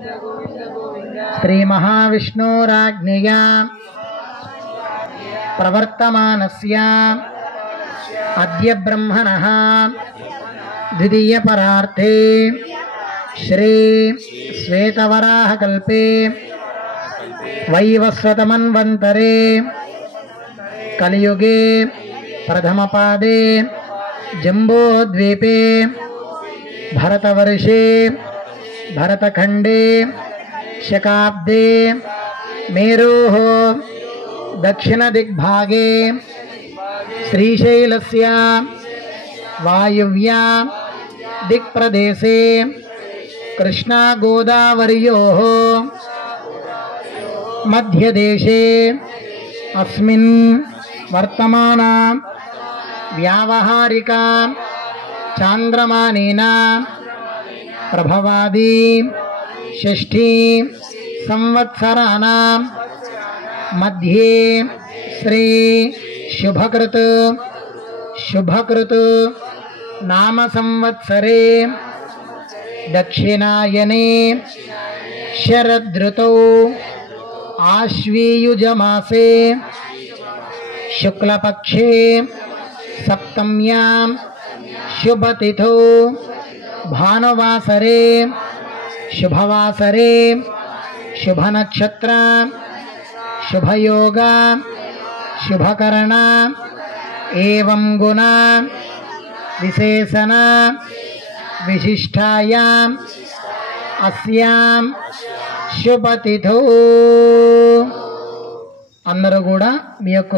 श्री महाविष्णुराज्ञया प्रवर्तमानस्य अद्य ब्रह्मणः द्वितीय परार्थे श्री श्वेतवराहकल्पे वैवस्वतमन्वन्तरे कलियुगे प्रथमपादे जम्बोद्वीपे भरतवर्षे भरतखंडे शकाब्दे मेरोः दक्षिणदिग्भागे श्रीशैलस्य वायव्या दिक्प्रदेशे कृष्णा गोदावर्योः मध्यदेशे अस्मिन् वर्तमान व्यावहारिका चांद्रमानेन प्रभवादि षष्ठी संवत्सराणां मध्ये श्री शुभकृत नाम संवत्सरे दक्षिणायने शरदृतौ आश्वीयुजमासे शुक्लपक्षे सप्तम्यां शुभतिथौ भानुवासरे शुभवासरे शुभनक्षत्र शुभयोग शुभकरण एवं गुण विशेषण विशिष्टायां अस्यां शुभतिथौ अंदरू कूडा मी योक्क